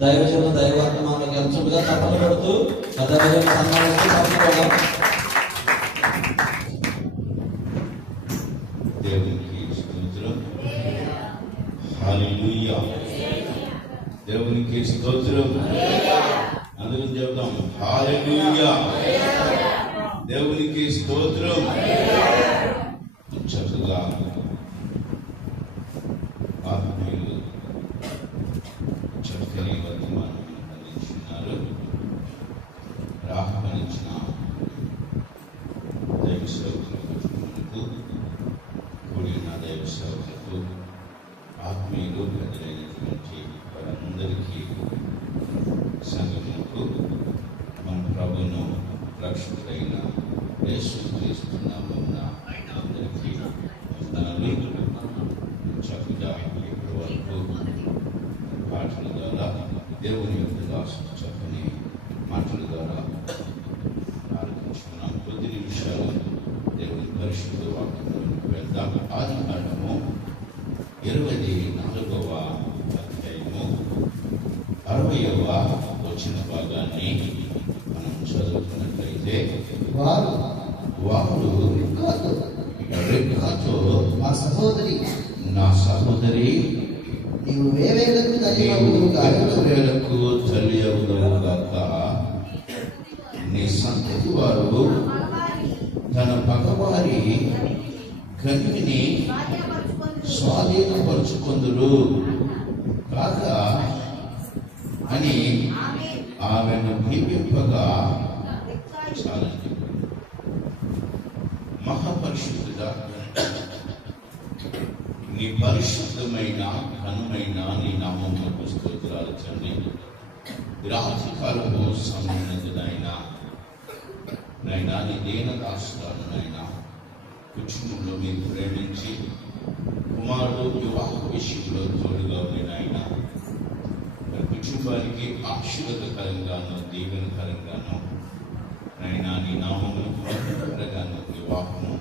దైవజనులు దైవాత్మకి అంచులుగా తప్పలు పడుతూ దైవజన సన్మానానికి పంపుకోవడం. దేవునికి స్తోత్రం. హల్లెలూయా. దేవునికి స్తోత్రం. అందరూ చెప్తాం హల్లెలూయా. దేవునికి స్తోత్రం. చక్కగా ఆత్మీయులు చక్కని వర్తమానం అందించున్నారు. ఆహ్వానించిన దైవ సేవకులకు, కూడి ఉన్న దైవ సేవకులకు, ఆత్మీయులు పెద్దలైనటువంటి వారందరికీ, సంఘములకు మన ప్రభువును రక్షకుడైన యేసుక్రీస్తు నామమున అందరికీ వందనాలు. చక్కగా ఇప్పటి వరకు పాటల ద్వారా దేవుని యొక్క దాసుడు చక్కని మాటల ద్వారా ఆలోచించుకున్నాం. కొద్ది నిమిషాలు దేవుని పరిశుద్ధ వాక్యంలోకి వెళ్దాం. ఆదికాండము 24వ అధ్యాయము 60వ వచన భాగాన్ని మనం చదువుతున్నట్లయితే, వారు రెబ్కాతో మా సహోదరి, నా సహోదరి, నీవు వేవేలకు తల్లి అవుదవు గాక, నీ సంతతి వారు తన పగవారి కనివిని స్వాధీనపరుచుకొందురు కాక అని ఆమెను దీపింపగా. చాలండి. మహాపరిశుద్ధుడా, నీ పరిశుద్ధమైన ఘనమైన నీ నామములకు స్తోత్రాలు తండ్రి. రాత్రి కాలము సమయమైనదైనా నైనా నీ దేన దాసురాలనైనా కుటుంబంలో మీరు ప్రేమించి కుమారుడు వివాహ విషయంలో తోడుగా ఉన్నాయన మరి కుటుంబానికి ఆశీర్వాదకరంగాను దీవెనకరంగాను నైనా నీ నామమును మరణకరంగాను వివాహము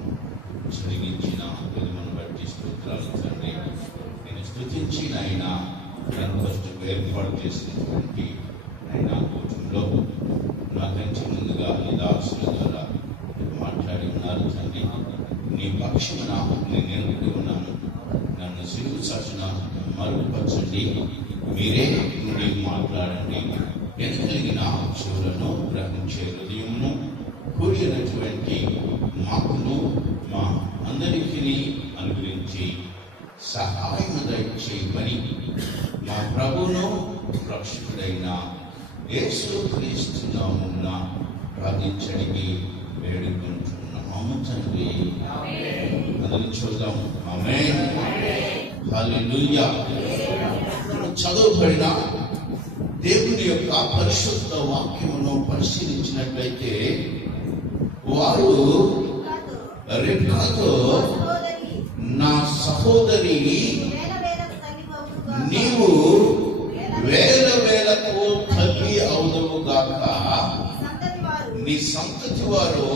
జరిగించిన విధమును బట్టి స్తోత్రాలు తండ్రి. నేను స్తుతించి నాయనా నన్ను ఫస్ట్ ఏర్పాటు చేసినటువంటి నైనా కూటంలో నాకంటే ముందుగా నీ దాసుల ద్వారా మాట్లాడి ఉన్నారు తండ్రి. నీ పక్షమున నేను నిలబడి ఉన్నాను. నన్ను సిలువ సాక్షిన మరుగుపరచండి. మీరే నుండి మాట్లాడండి. ఎన్నికలిగిన చెవులను గ్రహించే హృదయమును కూడినటువంటి మాకును మా అందరికీ అనుగ్రహించి సహాయం దయచేయమని మా ప్రభువును రక్షకుడైన యేసుక్రీస్తు నామమున ప్రార్థించడికి వేడుకుంటున్నాము తండ్రి. అందరం చూద్దాం. ఆమేన్. హల్లెలూయా. చదువుబడిన దేవుని యొక్క పరిశుద్ధ వాక్యమును పరిశీలించినట్లయితే, వారు రెబ్కాతో నా సహోదరి, నీవు వేల వేలకు తల్లి అవుదవు గాక, నీ సంతతి వారు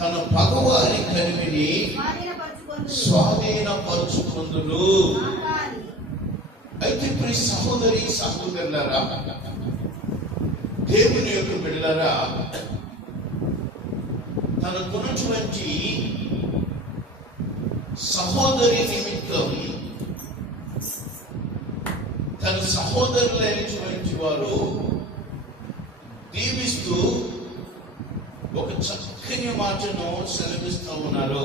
తన పగవారి కనివిని స్వాధీనపరుచుకుందురు. అయితే ఇప్పుడు సహోదరి సహోదరులారా, దేవుని యొక్క బిడ్డలారా, తనకున్నటువంటి సహోదరి నిమిత్తం తన సహోదరులైనటువంటి వారు దీవిస్తూ ఒక చక్కని మాటను సెలవిస్తూ ఉన్నారు.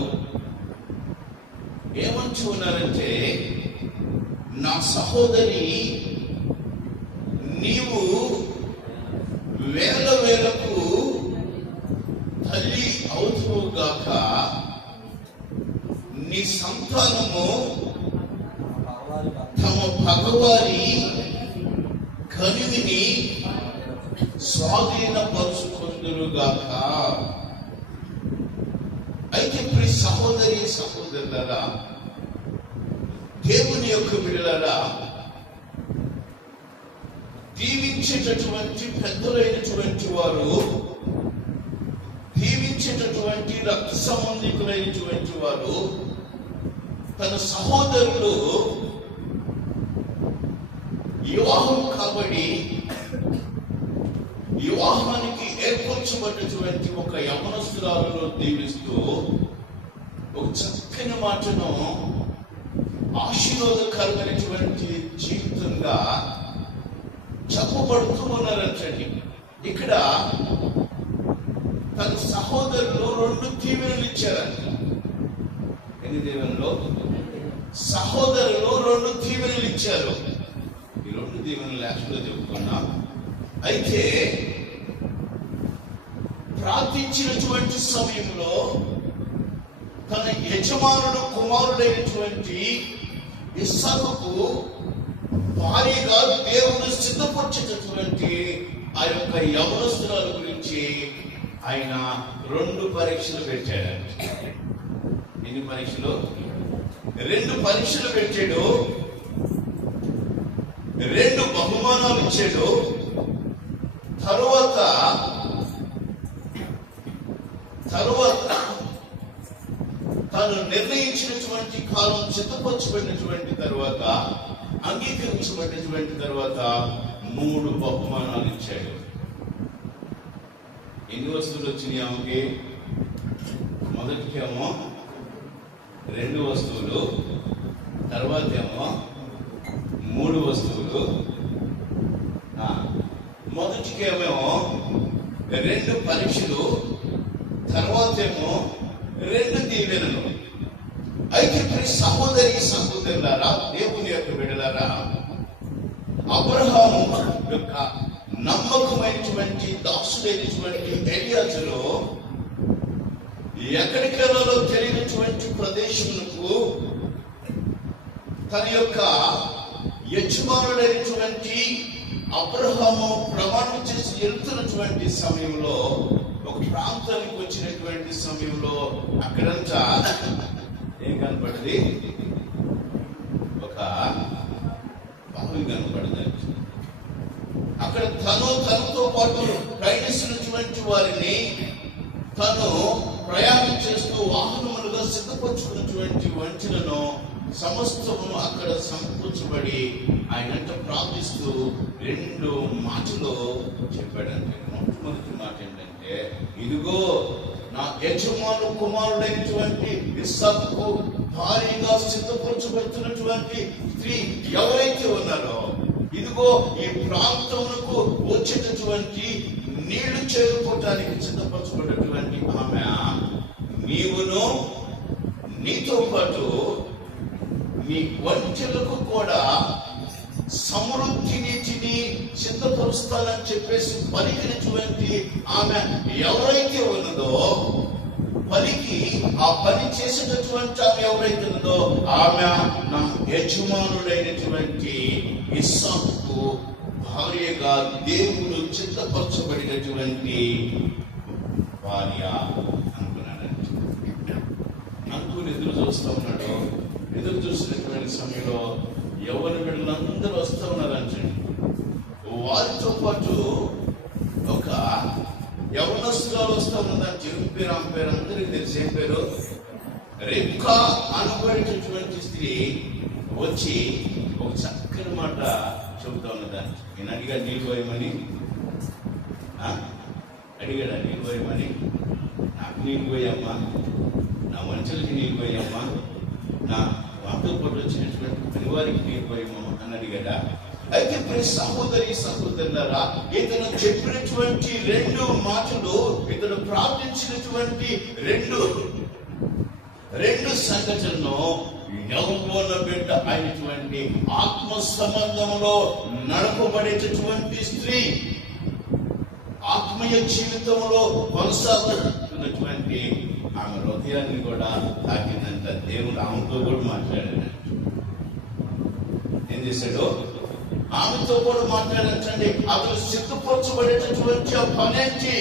ఏమంటూ ఉన్నారంటే, నా సహోదరి, నీవు వేల వేలకు తల్లి అవుతువు గాక, నీ సంతానము తమ పగవారి కనివిని స్వాధీనపరుచుకుందురుగాక. అయితే ప్రియ సహోదరి సహోదరులారా, దేవుని యొక్క బిడ్డలారా, దీవించేటటువంటి పెద్దలైనటువంటి వారు, దీవించేటటువంటి రక్త సంబంధికులైనటువంటి వారు తన సహోదరులు వివాహం కాబట్టి వివాహానికి ఏర్పరచబడినటువంటి ఒక యవనస్తురాలను దీవిస్తూ ఒక చక్కని మాటను ఆశీర్వాదకరమైనటువంటి జీవితంగా చెప్పబడుతూ ఉన్నారంటండి. ఇక్కడ తన సహోదరులు 2 దీవెనలు ఇచ్చారంట. ఎన్ని దీవెనలు? సహోదరులు 2 దీవెనలు ఇచ్చారు. ఈ 2 దీవెనలు యాక్చువల్గా చెప్పుకున్నాం. అయితే ప్రార్థించినటువంటి సమయంలో తన యజమానుడు కుమారుడైనటువంటి ఇస్సాకుకు భారీగా దేవుడు సిద్ధపరిచేటటువంటి ఆ యొక్క యవనస్తురాల గురించి ఆయన 2 పరీక్షలు పెట్టాడు. ఎన్ని పరీక్షలు? 2 పరీక్షలు పెట్టాడు. 2 బహుమానాలు ఇచ్చాడు. తరువాత తాను నిర్ణయించినటువంటి కాలం సిద్ధపరచబడినటువంటి తర్వాత, అంగీకరించబడినటువంటి తర్వాత 3 బహుమానాలు ఇచ్చాడు. ఎన్ని వస్తువులు వచ్చినాయి ఆమెకి? మొదటికేమో 2 వస్తువులు, తర్వాత ఏమో 3 వస్తువులు. మొదటికేమో 2 పరీక్షలు, తర్వాత ఏమో 2 దీవెనలు. అయితే సహోదరులారా, దేవుని యొక్క బిడ్డలారా, అబ్రహాము యొక్క నమ్మకమైనటువంటి దాసుడైనటువంటి ఎలియాజరు ఎక్కడికి వెళ్ళాలో తెలియనటువంటి ప్రదేశములకు తన యొక్క యజమానుడైనటువంటి అబ్రహాము ప్రమాణం చేసి వెళ్తున్నటువంటి సమయంలో, ఒక ప్రాంతానికి వచ్చినటువంటి సమయంలో అక్కడంతా ఏం కనపడింది? ఒక బావి కనపడింది. అక్కడ తనతో పాటు ప్రయాణిస్తున్నటువంటి వారిని తను ప్రయాణం చేస్తూ వాహనములుగా సిద్ధపరచుకున్నటువంటి వంటలను సమస్తమును అక్కడ సమకూర్చబడి ఆయనంట ప్రార్థిస్తూ 2 మాటలు చెప్పాడంటే, మొట్టమొదటి మాట ఏంటంటే, ఇదిగో నా యజమాను కుమారుడైనటువంటి ఇస్సాకుకు భారీగా సిద్ధపరచబడుతున్నటువంటి స్త్రీ ఎవరైతే ఉన్నారో, ఇదిగో ఈ ప్రాంతమునకు వచ్చేటటువంటి నీళ్లు చేరుకోవటానికి సిద్ధపరచబడినటువంటి ఆమె, నీవును నీతో పాటు నీ వంటలకు కూడా సమృద్ధి నీటిని సిద్ధపరుస్తానని చెప్పేసి పలికినటువంటి ఆమె ఎవరైతే ఉన్నదో, పలికి ఆ పని చేసేటటువంటి ఆమె ఎవరైతే ఉన్నదో, ఆమె నా యజమానుడైనటువంటి ఇస్సాకుకు భార్యగా దేవుడు సిద్ధపరచబడినటువంటి భార్య అనుకున్నాడంటే. అనుకుని ఎదురు చూస్తూ ఉన్నాడు. ఎదురు చూసినటువంటి సమయంలో ఎవరి బిడ్డలందరూ వస్తూ ఉన్నారంటే, వారితో పాటు ఒక యవనస్తురాలు వస్తూ ఉన్నదని చెప్పి ఆమె పేరు అందరికీ తెలిసే పేరు రెబ్కా అనబడేటటువంటి స్త్రీ వచ్చి ఒక చక్కని మాట చెబుతా ఉన్నదాన్ని. నేను అడిగాడు నీళ్ళు పోయమని, అడిగాడా నీళ్ళు పోయమని? నాకు నీళ్ళు పోయమ్మా, నా మనుషులకి నీళ్ళు పోయమ్మా, నా వాటితో పాటు వచ్చినటువంటి పనివారికి నీళ్ళు పోయమ్మా అని అడిగాడా? అయితే సహోదరులారా, ఇతను చెప్పినటువంటి 2 మాటలు, ఇతను ప్రార్థించినటువంటి 2 సంఘటనలు యవ్వన బిడ్డ అయినటువంటి ఆత్మ సంబంధంలో నడపబడేటటువంటి స్త్రీ, ఆత్మీయ జీవితంలో కొనసాగుతున్నటువంటి ఆమె హృదయాన్ని కూడా తాకిందంట. దేవుడు ఆమెతో కూడా మాట్లాడాడు. ఏం చేశాడు? ఆమెతో కూడా మాట్లాడండి. అతను సిద్ధపరచబడేటటువంటి ఆ పనేంటి,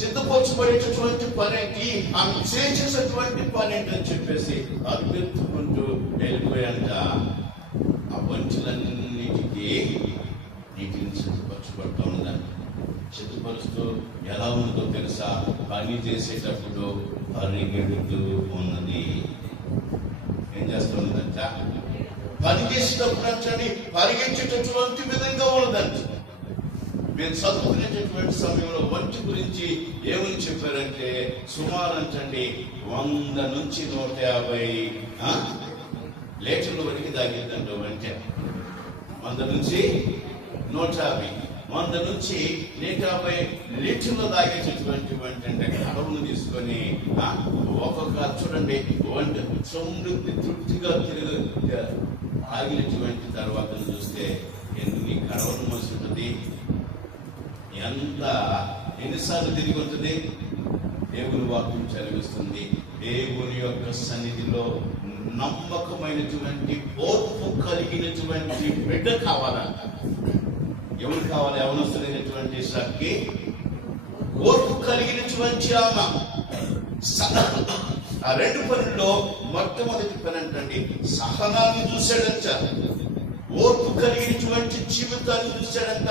సిద్ధపరచబడేటటువంటి పనేంటి, ఆమె చేసేటటువంటి పనేంటి అని చెప్పేసి అభ్యర్థుకుంటూ వెళ్ళిపోయాక ఆ వంచులన్నిటికీ నీటిని సిద్ధపరచబడుతూ ఉన్నదాన్ని. సిద్ధపరుస్తూ ఎలా ఉన్నదో తెలుసా? పని చేసేటప్పుడు పరిగెడుతూ ఉన్నది. ఏం చేస్తూ ఉన్నదంట? పని చేసేటప్పుడు అంటండి పరిగెచ్చేటటువంటి విధంగా ఉన్నదండి. మేము చదువుకునేటటువంటి సమయంలో వంటి గురించి ఏమని చెప్పారంటే సుమారు అంటండి 100 నుంచి 150 లీటర్ల వరకు తాగిద్దంట వంట. 100 నుంచి 150, 100 నుంచి 150 లీటర్లు తాగేటటువంటి వంట అంటే కడవను తీసుకొని ఒక్కొక్క చూడండి వంట సమృద్ధి తృప్తిగా తాగినటువంటి తర్వాత చూస్తే ఎన్ని కడవను మోసుంటుంది, ఎన్నిసార్లు తిరిగి ఉంటుంది. దేవుని వాక్యం చదివిస్తుంది, దేవుని యొక్క సన్నిధిలో నమ్మకమైనటువంటి ఓర్పు కలిగినటువంటి బిడ్డ కావాలంట. ఎవరు కావాలి? యవనస్తులైనటువంటి సఖ్కి ఓర్పు కలిగినటువంటి ఆమె. ఆ 2 పనుల్లో మొట్టమొదటి పని అంటండి సహనాన్ని చూశాడంట, ఓర్పు కలిగినటువంటి జీవితాన్ని చూశాడంట.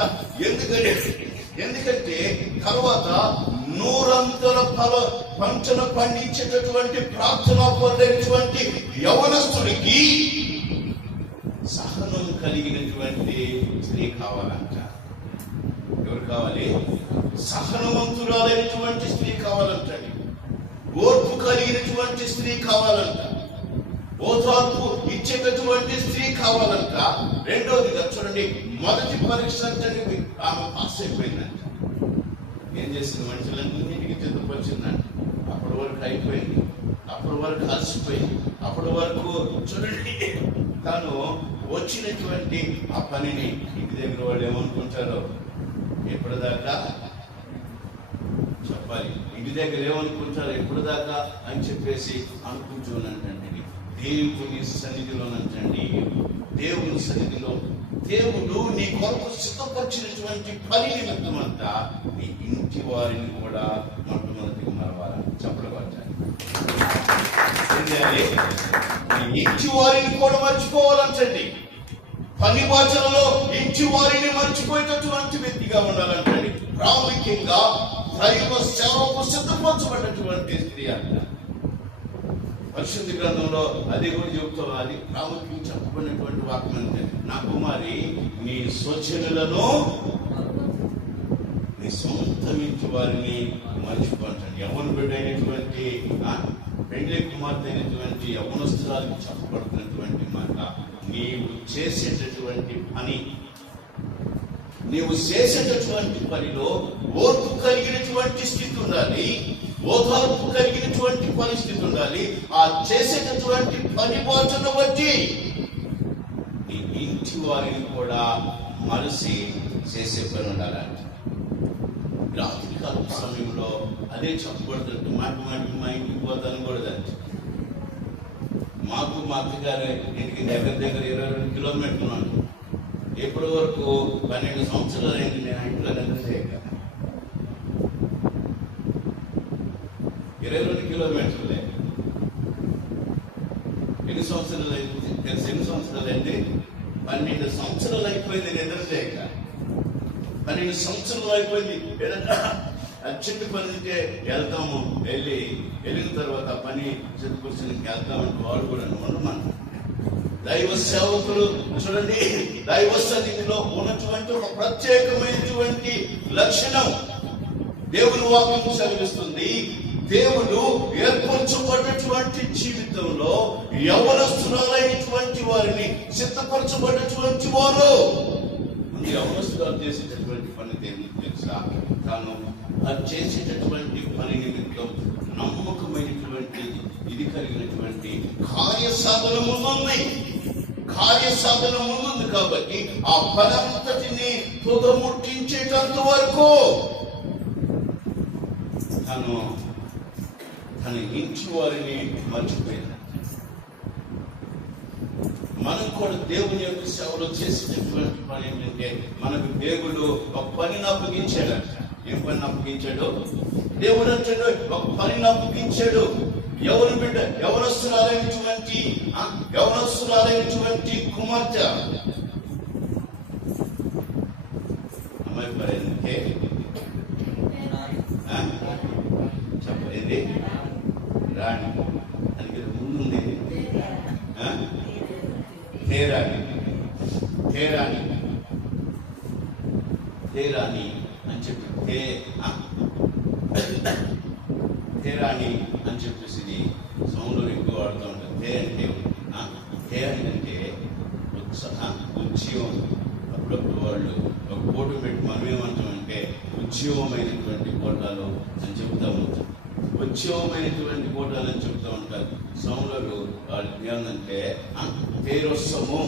ఎందుకంటే తర్వాత 100 పంటను పండించేటటువంటి ప్రార్థన పొందేటువంటి యవనస్తుడికి సహనం కలిగినటువంటి స్త్రీ కావాలంట. ఎవరు కావాలి? సహనవంతురాలైనటువంటి స్త్రీ కావాలంటండి, ఓర్పు కలిగినటువంటి స్త్రీ కావాలంట, ఓదార్పు ఇచ్చేటటువంటి స్త్రీ కావాలంట. రెండోదిగా చూడండి, మొదటి పరీక్ష అంటే ఆమె పాస్ అయిపోయిందంట. ఏం చేసింది? మనుషులన్నింటికి చెందుపరిచిందంట. అప్పటి వరకు అయిపోయింది, అప్పటి వరకు అలసిపోయింది, అప్పటి వరకు చూడండి తను వచ్చినటువంటి ఆ పనిని ఇంటి దగ్గర వాళ్ళు ఏమనుకుంటారో ఎప్పటిదాకా చెప్పాలి, ఇంటి దగ్గర ఏమనుకుంటారు ఎప్పటిదాకా అని చెప్పేసి అనుకుంటున్నానంటండి. దేవుని సన్నిధిలోనంటండి, దేవుని సన్నిధిలో దేవుడు నీ కొరకు సిద్ధపరిచినటువంటి పని నిమిత్తం అంతా నీ ఇంటి వారిని కూడా మొట్టమొదటిగా మరవాలి. చెప్పడబట్టాలి, నీ ఇంటి వారిని కూడా మర్చిపోవాలంటండి. పని వాచనలో ఇంటి వారిని మర్చిపోయేటటువంటి వ్యక్తిగా ఉండాలంటండి. ప్రాముఖ్యంగా దైవ సేవకు సిద్ధపరచబడినటువంటి స్త్రీ అంట. పరిశుద్ధ గ్రంథంలో అది కూడా చెబుతాం, అది ప్రాముఖ్యంగా చెప్పబడినటువంటి వాక్యం అంటే, నా కుమారి నీ స్వజనులను నీ సొంత ఇంటి వారిని మర్చిపోతాడు. యవ్వన బిడ్డ అయినటువంటి పెండ్లి కుమార్తె అయినటువంటి యవ్వనస్తురాలకు చెప్పబడుతున్నటువంటి మాట, నీవు చేసేటటువంటి పనిలో ఓర్పు కలిగినటువంటి స్థితి ఉండాలి, ఓదార్పు కలిగినటువంటి పరిస్థితి ఉండాలి. ఆ చేసేటటువంటి పని బాధ్యతను బట్టి నీ ఇంటి వారిని కూడా మరసి చేసే పని ఉండాలంట. రాత్రి కాల సమయంలో అదే చెప్పబడుతుంది. మాటి మా ఇంటికి పోతాను కూడా దాన్ని. మాకు మా అత్తగారి ఇంటికి దగ్గర 22 కిలోమీటర్లు ఉన్నాను. ఎప్పటి వరకు 12 సంవత్సరాలు అయింది నేను ఇంట్లో నిద్ర చేయక. 22 కిలోమీటర్లే. ఎన్ని సంవత్సరాలు అయింది తెలిసి? ఎన్ని సంవత్సరాలు అయింది? 12 సంవత్సరాలు అయిపోయింది నిద్ర చేయక. 12 సంవత్సరాలు అయిపోయింది. ఏదన్నా చిన్న పని ఉంటే వెళ్తాము, వెళ్ళిన తర్వాత పని చదువుకోవడానికి వెళ్తామంటే వాడు కూడా ఉండమని. దైవ సేవకులు చూడండి, దైవ సన్నిధిలో ఉన్నటువంటి ఒక ప్రత్యేకమైనటువంటి లక్షణం దేవుని వాక్యం చదివిస్తుంది. దేవుడు ఏర్పరచబడినటువంటి జీవితంలో యవనస్తులైనటువంటి వారిని సిద్ధపరచబడినటువంటి వారు. యవనస్తులు చేసేటటువంటి పని దేవునికి తెలుసా? తాను అది చేసేటటువంటి పని నిమిత్తం నమ్మకమైనటువంటి ఇది కలిగినటువంటి కార్యసాధన ముందుంది కాబట్టి ఆ పనంతటిని తుదముట్టించేటంత వరకు తన ఇంటి వారిని మర్చిపోయింది. మనం కూడా దేవుని యొక్క సేవలో చేసేటటువంటి పని ఏంటంటే, మనకు దేవుడు ఒక పనిని అప్పగించాడంట. ఏం పని అప్పగించాడు? దేవుడు అంటాడు ఒక పనిని అప్పగించాడు. ఎవరు బిడ్డ? యవనస్తురాలైనటువంటి కుమార్తె. అమ్మాయి పని ఏంటంటే చెప్పలేదు రాణి. దానికి ముందుంది తేరా. తేరాని అని చెప్పి తేరాని అని చెప్పేసి ఇది సౌండ్లో ఎక్కువ వాడుతూ ఉంటారు. తే అంటే ఉద్యమం. అప్పుడప్పుడు వాళ్ళు ఒక కోటు పెట్టి మనం ఏమంటామంటే ఉద్యమమైనటువంటి కోటాలు అని చెప్తా ఉంటాం. ఉద్యమమైనటువంటి కోటాలు అని చెప్తా ఉంటారు. సౌండ్లు వాళ్ళు ఏమందంటే తేరొస్సము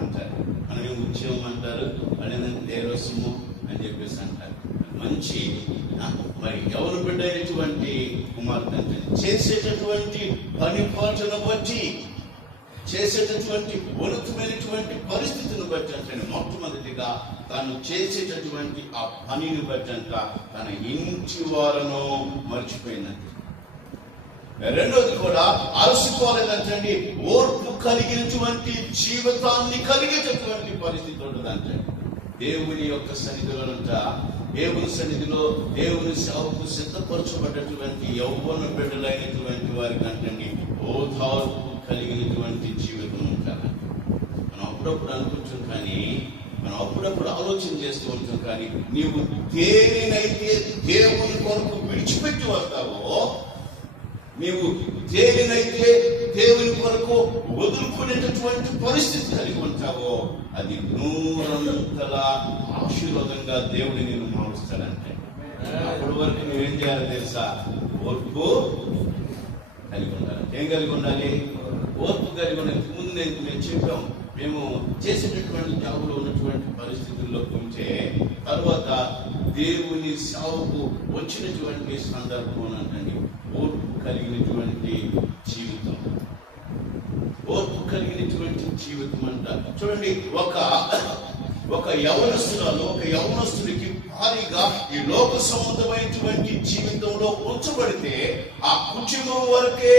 అంటారు. మనమే ఉద్యమం అంటారు, వాళ్ళు ఏంటంటే తేరొస్సము అని చెప్పేసి అంటారు. మంచి మరి ఎవరు బిడ్డైనటువంటి కుమార్తె అంటే చేసేటటువంటి పని పాటను బట్టి, చేసేటటువంటి ఉన్నతమైనటువంటి పరిస్థితిని బట్టి అంటే మొట్టమొదటిగా తాను చేసేటటువంటి ఆ పనిని బట్టి అంట తన ఇంటి వారను మర్చిపోయిందంట. రెండోది కూడా అలసిపోలేదంటండి, ఓర్పు కలిగినటువంటి జీవితాన్ని కలిగేటటువంటి పరిస్థితి ఉంటుందంటే దేవుని యొక్క సన్నిధిలోనంట, దేవుని సన్నిధిలో దేవుని సేవకు సిద్ధపరచబడ్డటువంటి యౌవన బిడ్డలైనటువంటి వారికి అంటండి ఓదార్పు కలిగినటువంటి జీవితం ఉంటారు. మనం అప్పుడప్పుడు అనుకుంటాం, కానీ మనం అప్పుడప్పుడు ఆలోచన చేస్తూ ఉంటాం, కానీ నీవు దేనినైతే దేవుని కొరకు విడిచిపెట్టి వస్తావో, నీవు దేనినైతే దేవుని కొరకు వదులుకునేటటువంటి పరిస్థితి కలిగి ఉంటావో అది నూరంతల ఆశీర్వాదంగా దేవుడి నేను మారుస్తానంటే అప్పటి వరకు నువ్వేం చేయాలో తెలుసా? ఓర్పు కలిగి ఉండాలి. ఏం కలిగి ఉండాలి? ఓర్పు కలిగి ఉండాలి. ముందు నేను చెప్పాం, మేము చేసేటటువంటి జాబులో ఉన్నటువంటి పరిస్థితుల్లో ఉంచే తర్వాత దేవుని సేవకు వచ్చినటువంటి సందర్భం అంటండి ఓర్పు కలిగినటువంటి జీవితం. ఓర్పు కలిగినటువంటి జీవితం అంట. చూడండి, ఒక యవనస్తుడికి భారీగా ఈ లోక సంబంధమైనటువంటి జీవితంలో ఉంచబడితే ఆ కుటుంబం వరకే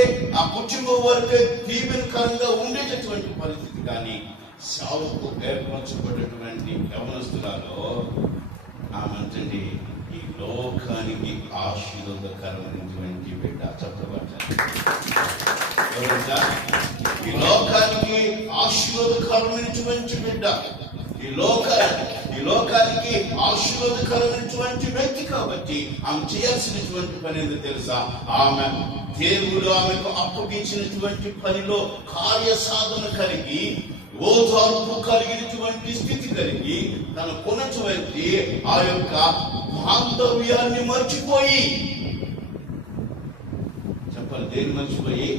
దీవెనకరంగా ఉండేటటువంటి పరిస్థితి. కానీ సావుకు ఏర్పరచబడినటువంటి యవనస్తులలో ఆమంటండి ఈ లోకానికి ఆశీర్వాదకరమైనటువంటి బిడ్డ. చెప్పబడ్డారు ఈ లోకానికి ఆశీర్వాదకరమైనటువంటి బిడ్డ, ఈ లోకానికి ఆశీర్వాదకరమైనటువంటి వ్యక్తి. కాబట్టి ఆమె చేయాల్సినటువంటి పని ఏంటో తెలుసా? దేవుడు ఆమెకు అప్పగించినటువంటి పనిలో కార్యసాధన కలిగి, ఓదార్పు కలిగినటువంటి స్థితి కలిగి, తనకున్నటువంటి ఆ యొక్క బాంధవ్యాన్ని మర్చిపోయి, చెప్పాలి దేన్ని మర్చిపోయి?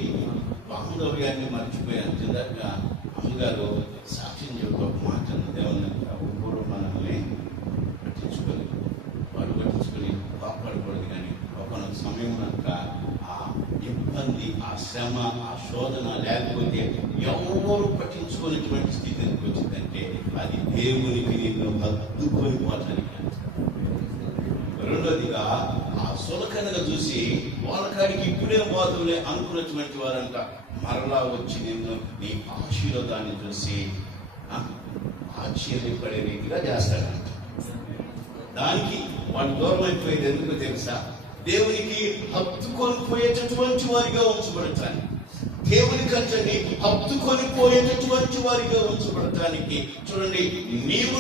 బాంధవ్యాన్ని మర్చిపోయి. అంతేదాకా అమ్మగారు సాక్ష్యం చెప్పి ఒక మాట దేవుడు మనల్ని పట్టించుకోలేదు, వాడు పట్టించుకొని కాపాడకూడదు. కానీ ఒకనొక సమయం ఆ ఇబ్బంది, ఆ శ్రమ, ఆ శోధన లేకపోతే ఎవరు పట్టించుకునేటువంటి స్థితి ఎందుకు వచ్చిందంటే అది దేవునికి నిన్ను హద్దుకొని పోవటానికి. రెండోదిగా ఆ సులకనగా చూసి వాళ్ళకాడికి ఇప్పుడే బాధలే అనుకున్నటువంటి వారంట మరలా వచ్చి నిన్ను నీ ఆశీర్వాదాన్ని చూసి ఆశ్చర్యపడే రీతిగా చేస్తాడంట. దానికి వాడు దూరం అయిపోయేది ఎందుకు తెలుసా? దేవునికి హత్తుకొని పోయేటటువంటి వారిగా ఉంచబడటానికి, దేవుని కంటే హత్తుకొని పోయేటటువంటి వారిగా ఉంచబడటానికి. చూడండి, నీవు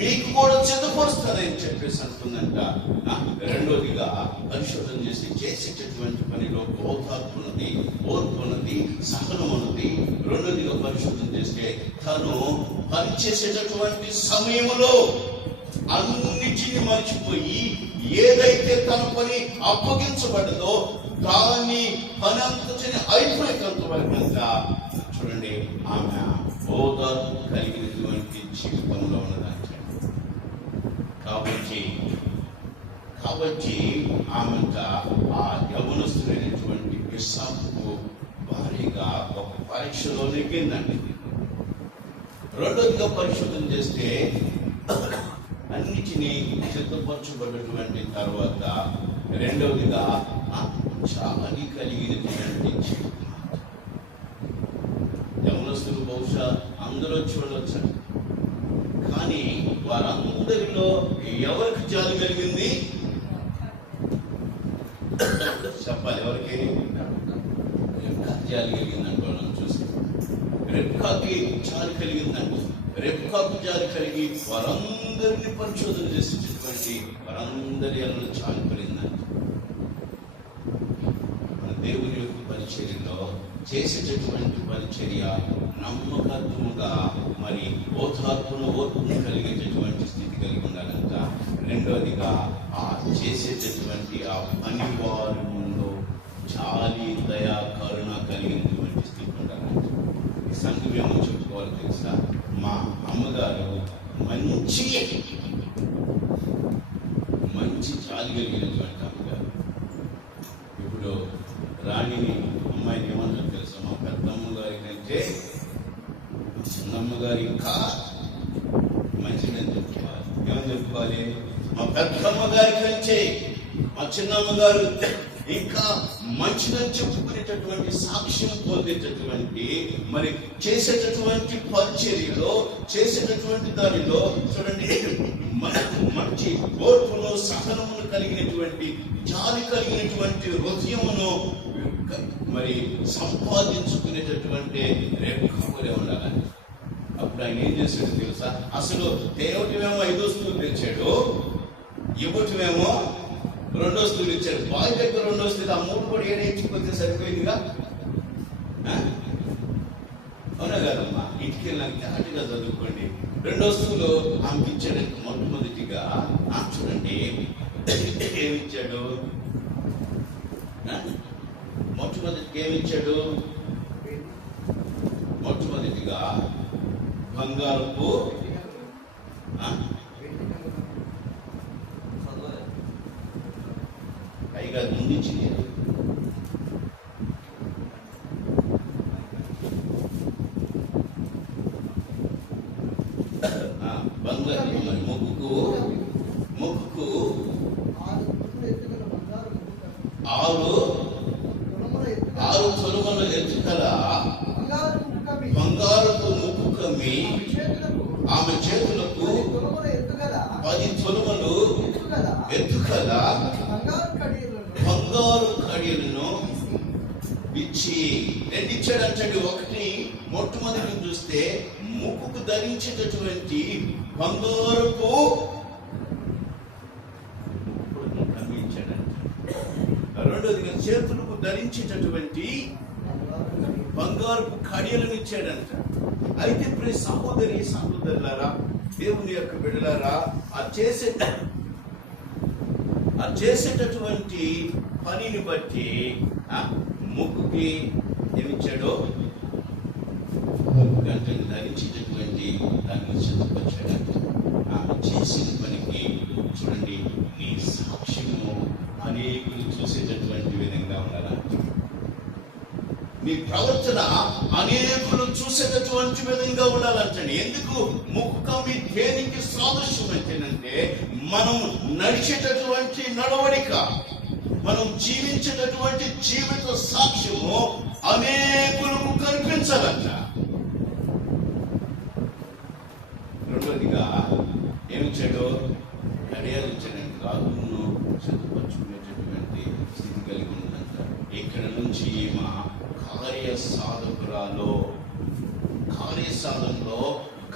మీకు కూడా సిద్ధపరుస్తానని చెప్పేసి అంటుందంట. రెండోదిగా పరిశోధన చేసేటటువంటి పనిలో ఓదార్పున్నది, ఓర్పున్నది, సహనం ఉన్నది. రెండోదిగా పరిశోధన చేస్తే తను పనిచేసేటటువంటి సమయంలో అన్నిటిని మర్చిపోయి ఏదైతే తన పని అప్పగించబడ్డదో దాన్ని పని అంతటిని అయిపోయేంత వరకు చూడండి ఆమె ఓదార్పు కలిగినటువంటి జీవితంలో ఉన్నదంట. కాబట్టి ఆమెట ఆ యవనస్తులైనటువంటి విశాఖకు భారీగా ఒక పరీక్షలో నెగ్గిందండి. రెండోదిగా పరిశోధన చేస్తే అన్నిటినీ సిద్ధపరచబడినటువంటి తర్వాత రెండవదిగా చాలి కలిగినటువంటి జీవితం. యవనస్తులు బహుశా అందరూ చూడవచ్చు, కానీ వారందరిలో ఎవరికి జాలి కలిగింది? చెప్పాలి, ఎవరికి? రెబ్కా జాలి కలిగిందంట. వాళ్ళని చూసి రెబ్కాకి జాలి కలిగిందంట. రెబ్కా రెక్కకు జారి కలిగి వారందరినీ పరిశోధన చేసేటటువంటి వారందరి అన్న చాలిపడిందంట. మన దేవుని యొక్క పరిచర్యలో చేసేటటువంటి పరిచర్య నమ్మకత్వముగా మరి ఓర్పును కలిగేటటువంటి స్థితి కలిగి ఉండాలంట. రెండవదిగా ఆ చేసేటటువంటి ఆ పని వారిలో జాలి, దయా, కరుణ కలిగినటువంటి స్థితి ఉండాలంట. ఈ సంఘం ఏమో చెప్పుకోవాలి తెలుసా, మా అమ్మగారు మంచి జాలి కలిగినటువంటి అమ్మగారు. ఇప్పుడు రాణిని అమ్మాయిని ఏమన్నా తెలుసా, మా పెద్దమ్మ గారి కంటే చిన్నమ్మ గారు ఇంకా మంచిదని చెప్పుకోవాలి. ఏమని చెప్పుకోవాలి? మా పెద్దమ్మ గారి కంటే మా చిన్నమ్మ గారు ఇంకా మంచిదని చెప్పుకునేటటువంటి సాక్ష్యం పొందేటటువంటి మరి చేసేటటువంటి పరిచర్యలో చేసేటటువంటి దానిలో చూడండి, మంచి ఓర్పును సహనమును కలిగినటువంటి జాలి కలిగినటువంటి హృదయమును మరి సంపాదించుకునేటటువంటి రేఖలే ఉండాలని. అప్పుడు ఆయన ఏం చేశాడు తెలుసా, అసలు తేవటమేమో 5 వస్తువులు తెచ్చాడు, ఇవ్వటమేమో 2 వస్తువులు ఇచ్చాడు. బాయ్ దగ్గర 2 వస్తువులు, ఆ 3 కూడా ఏడేయించుకొస్తే సరిపోయిందిగా. అవునా కదమ్మా? ఇంటికి వెళ్ళాక జాగ్రత్తగా చదువుకోండి. 2 వస్తువులు ఆమెకి ఇచ్చాడు. మొట్టమొదటిగా చూడండి ఏమిచ్చాడు, మొట్టమొదటిగా బంగారపు పైగా ముందించింది. బంగారు మరి మొక్కుకు 6 తొలమల ఎత్తుకల బంగారపు ముక్కు కమ్మి ఆమె చేతులకు 10 తొలమలు ఎత్తుకల బంగారు కడియలను ఇచ్చి 2 ఇచ్చాడంటే, ఒకటి మొట్టమొదటి చూస్తే ముక్కుకు ధరించేటటువంటి బంగారపు ఇచ్చాడంట. రెండోదిగా చేతులకు ధరించేటటువంటి బంగారపు కడియలను ఇచ్చాడంట. అయితే ఇప్పుడు సహోదరులారా, దేవుని యొక్క బిడ్డలారా, ఆ చేసేటటువంటి పనిని బట్టి ముక్కుకి ఏమిచ్చాడో గంటను ధరించేటటువంటి దాన్ని సిద్ధపరిచాడంట. ఆమె చేసిన పనికి చూడండి, నీ సాక్ష్యము అనేకులు చూసేటటువంటి విధంగా ఉండాలంట. నీ ప్రవర్తన అనేకులు చూసేటటువంటి విధంగా ఉండాలంటండి. ఎందుకు? ముఖమి దేనికి సాదృశ్యం అంటేనంటే, మనం నడిచేటటువంటి నడవడిక, మనం జీవించేటటువంటి జీవిత సాక్ష్యము అనేకులకు కనిపించాలంట. రెండోదిగా ఏమిచ్చాడు? గడియాలు ఇచ్చాడండి. రాజును సిద్ధపరచుకునేటటువంటి స్థితి కలిగి ఉందంట. ఇక్కడ నుంచి మా కార్యసాధనలో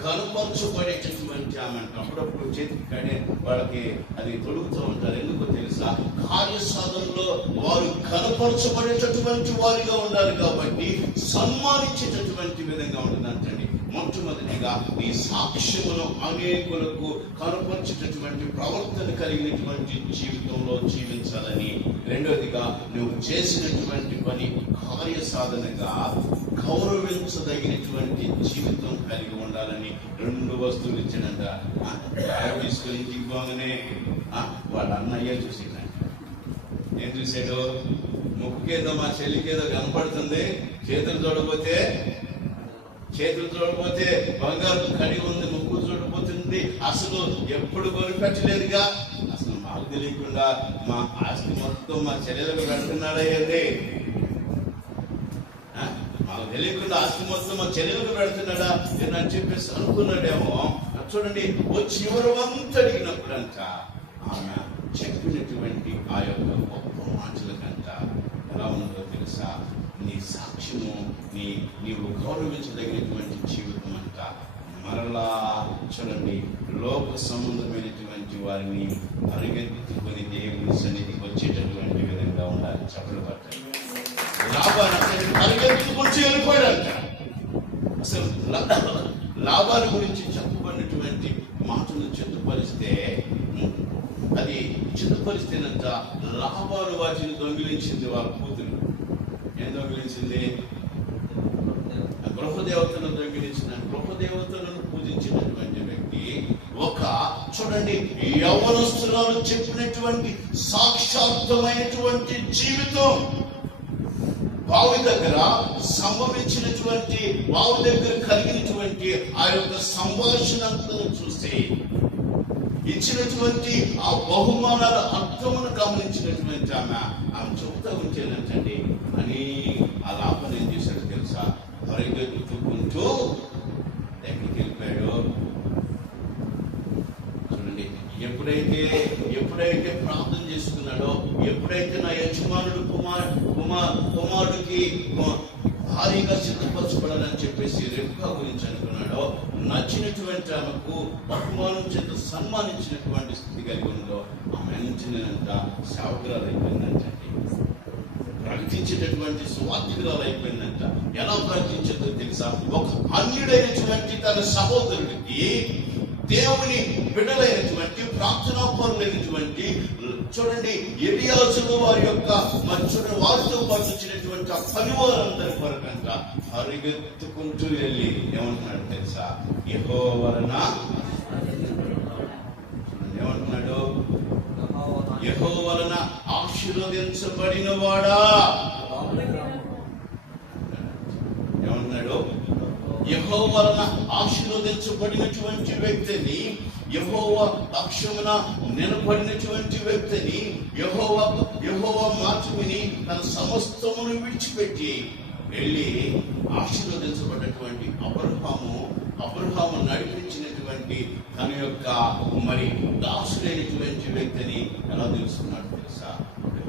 కనపరచబడేటటువంటి ఆమె అంట. అప్పుడప్పుడు చేతికి కడే వాళ్ళకి అది తొడుగుతూ ఉంటారు. ఎందుకో తెలుసా? కార్యసాధనలో వారు కనపరచబడేటటువంటి వారిగా ఉండాలి కాబట్టి సన్మానించేటటువంటి విధంగా ఉంటుందంటండి. మొట్టమొదటిగా నీ సాక్ష్యమును అనేకులకు కనపరిచేటటువంటి ప్రవర్తన కలిగినటువంటి జీవితంలో జీవించాలని. రెండవదిగా నువ్వు చేసినటువంటి పని కార్యసాధనగా గౌరవించదగినటువంటి జీవితం కలిగి ఉండాలని 2 వస్తువులు ఇచ్చాడంట. తీసుకుని ఇంటికి పోగానే వాళ్ళ అన్నయ్య చూసిందంట. ఏం చూశాడు? ముక్కుకేదో మా చెల్లికేదో కనపడుతుంది, చేతులు చూడకపోతే బంగారు కడి ఉంది, ముక్కు చూడబోతుంది. అసలు ఎప్పుడు కొనిపెట్టలేదుగా. అసలు మాకు తెలియకుండా మా ఆస్తి మొత్తం మా చెల్లెలకు పెడుతున్నాడయ్యండి. మాకు తెలియకుండా ఆస్తి మొత్తం మా చెల్లెలకు పెడుతున్నాడా అని చెప్పేసి అనుకున్నాడేమో. చూడండి, చివరి వంతు అడిగినప్పుడంట ఆమె చెప్పినటువంటి ఆ యొక్క గొప్ప మాటలకంట ఎలా ఉందో తెలుసా? నీ సాక్ష్యము, నీవు గౌరవించదగినటువంటి జీవితం అంట మరలా చూడండి లోక సంబంధమైనటువంటి వారిని పరిగెత్తుకొని దేవుని సన్నిధికి వచ్చేటటువంటి విధంగా ఉండాలి. చెప్పలు పట్టాలి. లాభాన్ని పరిగెత్తుకొచ్చి వెళ్ళిపోయాడంట. అసలు లాభాల గురించి చెప్పబడినటువంటి మాటను చెందుపరిస్తే అది చెందుపరిస్తేనంట లాభాలు వాటిని దొంగిలించింది వాళ్ళ కూతురు. ఏం దొంగిలించింది? గృహదేవతను దొంగిలించిన గృహదేవతలను పూజించినటువంటి వ్యక్తి ఒక చూడండి యవ్వనస్తురాలు చెప్పినటువంటి సాక్షాత్మైనటువంటి జీవితం బావి దగ్గర సంభవించినటువంటి బావి దగ్గర కలిగినటువంటి ఆ యొక్క సంభాషణను చూసి ఇచ్చినటువంటి ఆ బహుమానాల అర్థమును గమనించినటువంటి ఆమె చెబుతూ ఉంటేనంటండి అని ఆ లాభం ఏం చేశాడు తెలుసా? పరిగెత్తుకుంటూ ఎక్కడికి వెళ్ళిపోయాడు చూడండి. ఎప్పుడైతే ప్రార్థన చేసుకున్నాడో, ఎప్పుడైతే నా యజమానుడు కుమారుడికి భారీగా సిద్ధపరచబడాలని చెప్పేసి రెబ్కా గురించి అనుకున్నాడో, నచ్చినటువంటి ఆమెకు బహుమానం చేత సన్మానించినటువంటి స్థితి కలిగి ఉందో ఆమె వెంటనేనంత సేవకురాలు అయిపోయిందంటండి. ప్రకటించేటటువంటి సువార్థికురాలు అయిపోయిందంట. ఎలా ప్రకటించేదో తెలుసా? ఒక అన్యుడైనటువంటి తన సహోదరుడికి దేవుని బిడ్డలైనటువంటి ప్రార్థనాపరులైనటువంటి చూడండి ఎలియాజరు వారి యొక్క చూడండి వారితో పాటు వచ్చినటువంటి ఆ పనివారందరి కొరకంట పరిగెత్తుకుంటూ వెళ్ళి ఏమంటున్నాడు తెలుసా? యెహోవా ఏమంటున్నాడు? యెహోవా ఆశీర్వదించబడిన వాడా ఏమంటున్నాడు? యెహోవా ఆశీర్వదించబడినటువంటి వ్యక్తిని, యెహోవా పక్షమున నిలబడినటువంటి వ్యక్తిని, యెహోవా మాట విని తన సమస్తమును విడిచిపెట్టి వెళ్ళి ఆశీర్వదించబడినటువంటి అబ్రహాము నడిపించినటువంటి తన యొక్క దాసుడైనటువంటి వ్యక్తిని ఎలా తెలుసుకున్నాడు తెలుసా?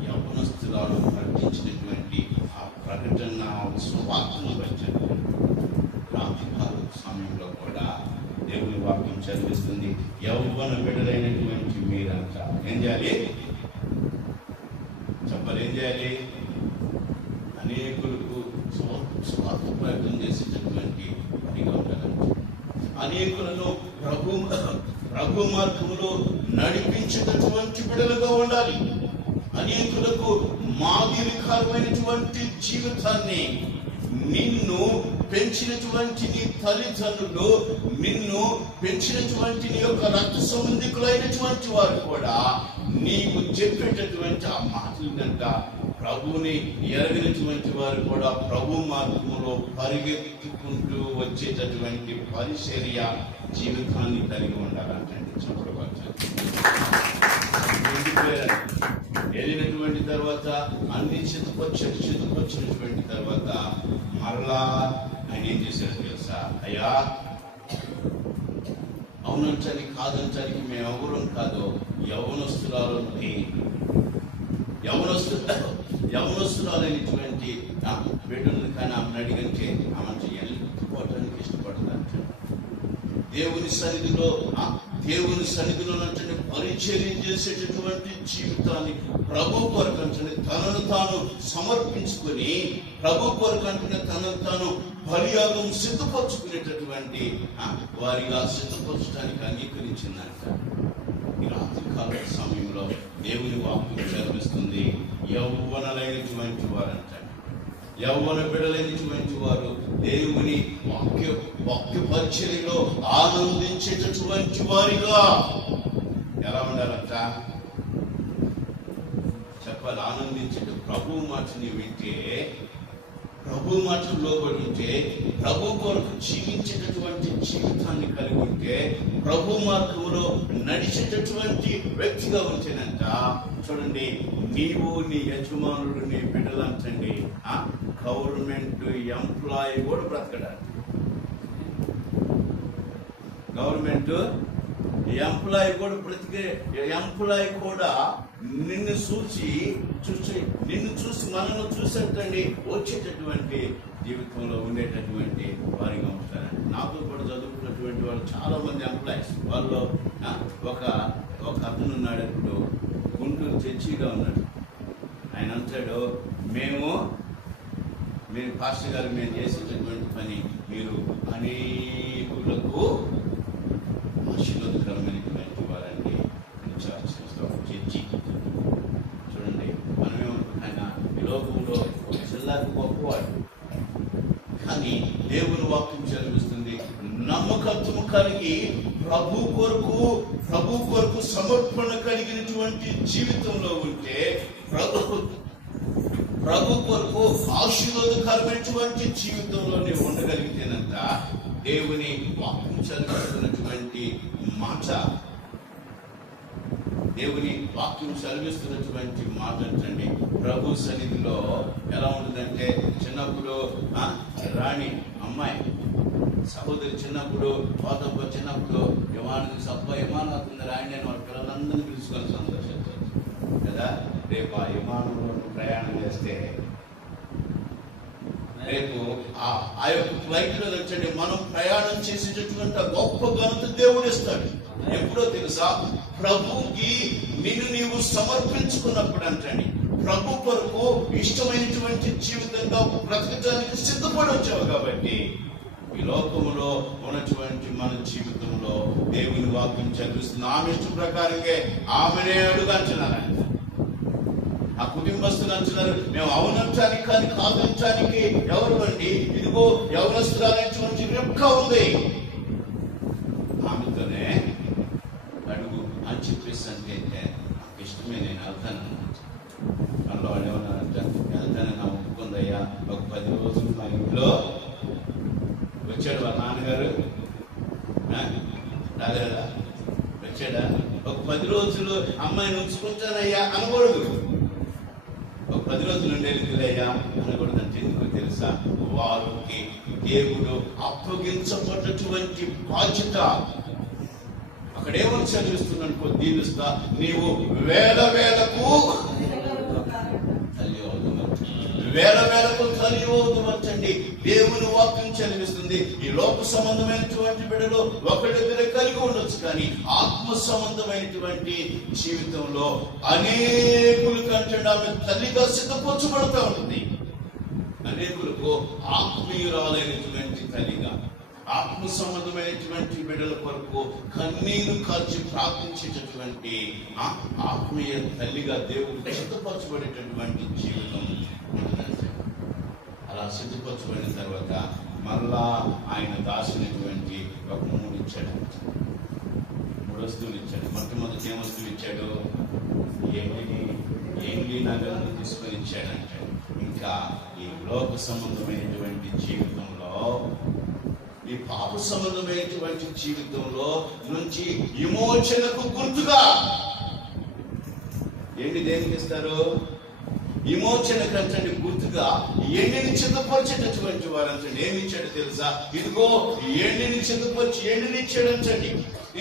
యవ్వనస్తురాలు ప్రకటించినటువంటి ఆ ప్రకటన సువార్తను బట్టి రాత్రికాల సమయంలో కూడా దేవుని వాక్యం చదివిస్తుంది. యవ్వన బిడ్డలైనటువంటి మీరంతా ఏం చేయాలి? చెప్పాలి. ఏం చేయాలి? అనేకులకు స్వార్థ ప్రయత్నం చేసేటటువంటి పనిగా ఉండాలంటే అనేకులను ప్రభు మార్గంలో నడిపించేటటువంటి బిడ్డలుగా ఉండాలి. అనేకులకు మాదిరికరమైనటువంటి జీవితాన్ని నిన్ను పెంచినటువంటి నీ తల్లిదండ్రులు, నిన్ను పెంచినటువంటి నీ యొక్క రక్త సంబంధికులైనటువంటి వారు కూడా నీకు చెప్పేటటువంటి ఆ మాటలు కనుక ప్రభువుని ఎరగినటువంటి వారు కూడా ప్రభు మార్గంలో పరిగెత్తుకుంటూ వచ్చేటటువంటి పరిచర్య జీవితాన్ని కలిగి ఉండాలంటే చెప్పవచ్చు. వెళ్ళినటువంటి తర్వాత అన్ని చితుకొచ్చినటువంటి తర్వాత మరలా ఆయన ఏం చేశారు తెలుసా? అయ్యా అవునంటానికి కాదంటానికి మేము ఎవరం కాదు, యవనస్తురాలైనటువంటి బిడ్డను కానీ ఆమెను అడిగంటే ఆమె వెళ్ళిపోవటానికి ఇష్టపడదంట. దేవుని సన్నిధిలో అంటే పరిచర్య చేసేటటువంటి జీవితాన్ని ప్రభు కొరకు అంటే తనను తాను సమర్పించుకొని ప్రభు కొరకు అంటే తనను తాను బలియాగం సిద్ధపరచుకునేటటువంటి వారిగా సిద్ధపరచడానికి అంగీకరించిందంట. ఈ రాత్రికాల సమయంలో దేవుని వాక్యం చదివిస్తుంది. యవ్వనలైనటువంటి వారంట, యవ్వన బిడ్డలైనటువంటి వారు దేవుని వాక్య పరిచర్యలో ఆనందించేటటువంటి వారిగా ఎలా ఉండాలంట చెప్పాలి. ఆనందించేట ప్రభు మాటని వింటే, ప్రభు మాటలు లోబడి ఉంటే, ప్రభు కొరకు జీవించేటటువంటి జీవితాన్ని కలిగి ఉంటే, ప్రభు మార్గంలో నడిచేటటువంటి వ్యక్తిగా ఉంటేనంట చూడండి నీవు నీ యజమానుడు నీ బిడ్డలంటండి గవర్నమెంట్ ఎంప్లాయీ కూడా బ్రతకడాలి. గవర్నమెంట్ ఎంప్లాయీ కూడా ఎంప్లాయీ కూడా నిన్ను చూసి మనల్ని చూసేటండి వచ్చేటటువంటి జీవితంలో ఉండేటటువంటి వారిగా ఉంటారండి. నాతో కూడా చదువుకున్నటువంటి వాళ్ళు చాలా మంది ఎంప్లాయీస్. వాళ్ళు ఒక అతను ఉన్నాడు, ఇప్పుడు గుంటూరు చర్చిగా ఉన్నాడు. ఆయన అంటాడు, మేము పాస్టర్ గారు మేము చేసేటటువంటి పని మీరు అనేకులకు ఆశీర్వాదకరమైనటువంటి వారండి చర్చి. చూడండి, ఆయన ఈ లోకంలో ఒక జిల్లాకు గొప్పవాడు, కానీ దేవుని వాక్యం చదివిస్తుంది నమ్మకత్వము కలిగి ప్రభు కొరకు సమర్పణ కలిగినటువంటి జీవితంలో ఉంటే, ప్రభు కొరకు ఆశీర్వాదకరమైనటువంటి జీవితంలో నీవు ఉండగలిగితేనంట దేవుని వాక్యం చదివిస్తున్నటువంటి మాట, దేవుని వాక్యం చదివిస్తున్నటువంటి మాట అంటండి ప్రభు సన్నిధిలో ఎలా ఉంటుందంటే, చిన్నప్పుడు రాణి అమ్మాయి సహోదరి చిన్నప్పుడు యమానం అవుతుంది రాణి అని వాళ్ళ పిల్లలందరినీ పిలుచుకొని సంతోషించారు కదా. రేపు ఆ విమానంలో ప్రయాణం చేస్తే, రేపు ఆ యొక్క ఫ్లైట్ లో వచ్చండి మనం ప్రయాణం చేసేటటువంటి గొప్ప ఘనత దేవుడు ఇస్తాడు. ఎప్పుడో తెలుసా? ప్రభుకి నీవు సమర్పించుకున్నప్పుడు అంటండి, ప్రభు కొరకు ఇష్టమైనటువంటి జీవితంగా బ్రతకడానికి సిద్ధపడి వచ్చావు. కాబట్టి ఈ లోకంలో ఉన్నటువంటి మన జీవితంలో దేవుని వాక్యం చదివిస్తుంది. ఆమె ఇష్టం ప్రకారంగా ఆమెనే అడుగంటున్నారు, ఆ కుటుంబస్తులు అంటున్నారు మేము అవునంటానికి కానీ కాదంటానికి ఎవరు అండి, ఇదిగో యవనస్తురాలైనటువంటి రెబ్కా ఉంది, ఆమెతోనే అడుగు అని చెప్పేసి అంటే నాకు ఇష్టమే, నేను వెళ్తాను. మనలో వాళ్ళు ఏమన్నారంట, వెళ్తానని నా ఒప్పుకుందయ్యా, ఒక 10 రోజులు మా ఇంట్లో వచ్చాడు వాళ్ళ నాన్నగారు, రాలేదా? వచ్చాడా? ఒక 10 రోజులు అమ్మాయిని ఉంచుకుంటానయ్యా అనకూడదు, ఒక 10 రోజులు ఉండేదిలయ్యా అనకూడదు. అంటే ఎందుకు తెలుసా? వారికి దేవుడు అప్పగించబడ్డటువంటి బాధ్యత. అక్కడేమని చదివిస్తున్నాను, దీనిస్తా నీవు వేలకు తల్లి అవుతుందండి. దేవుని వాక్యం చదివిస్తుంది. ఈ లోక సంబంధమైనటువంటి బిడ్డలు ఒకరిద్దరు కలిగి ఉండొచ్చు, కానీ ఆత్మ సంబంధమైనటువంటి జీవితంలో అనేకులు కంటే ఆమె తల్లిగా సిద్ధపరచబడుతూ ఉంటుంది. అనేకులకు ఆత్మీయురాలైనటువంటి తల్లిగా, ఆత్మ సంబంధమైనటువంటి బిడ్డల కొరకు కన్నీరు కాల్చి ప్రార్థించేటటువంటి ఆత్మీయ తల్లిగా దేవుడు సిద్ధపరచబడేటటువంటి జీవితం. అలా సిద్ధపరచబడిన తర్వాత మళ్ళా ఆయన దాసినటువంటి ఒక 3 ఇచ్చాడు, 3 వస్తువులు ఇచ్చాడు. మొట్టమొదటి ఏం వస్తువు ఇచ్చాడు? ఎండి నగలను తీసుకొని ఇచ్చాడంటే, ఇంకా ఈ లోక సంబంధమైనటువంటి జీవితంలో, ఈ పాప సంబంధమైనటువంటి జీవితంలో నుంచి విమోచనకు గుర్తుగా ఏంటి దేనికి ఇస్తారు? విమోచన కంటే గుర్తుగా ఎండిని సిద్ధపరిచేటటువంటి వారంటే ఏమి ఇచ్చాడు తెలుసా? ఇదిగో ఎండిని సిద్ధపరిచి ఎండిని ఇచ్చాడంటండి.